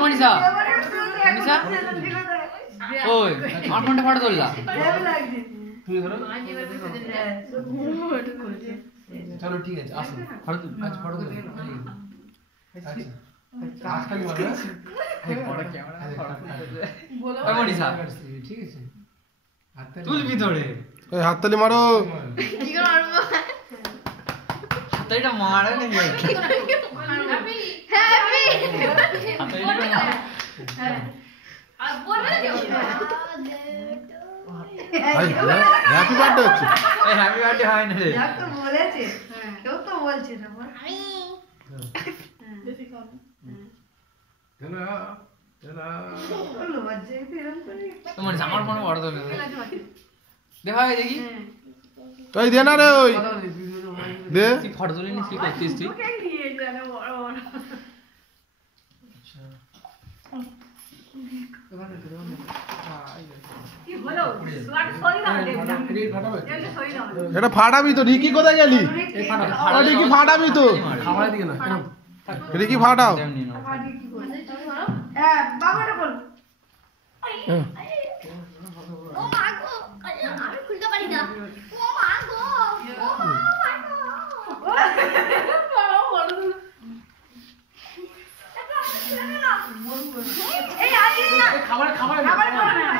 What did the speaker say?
মনীষা মনীষা ওই আমার ফোনটা ফটো তুললা চলো ঠিক আছে আসো ফটো তুলে মনীষা ঠিক আছে তুলবি ধরে হাততালি মারো হাততালিটা মারে নাকি হ্যাপি বার্থডে হচ্ছে হ্যাপি বার্থডে হয় না রে তো বলেছে কেউ তো বলছে না মনীষা আমার ফোনে ফটো তুলে দে ভাই দেখি ওই দে না রে ওই দে তুই ফটো তুলে নিস কি করছিস তুই এটা ফাটাবি তো রিকি কোথায় গেলি রিকি ফাটাবি তো রিকি ফাটাও বাবাটা বল ও মা গো আমি খুলতে পারি না ও মা গো ও মা গো এই আগে না খাবার খাবার খাবার না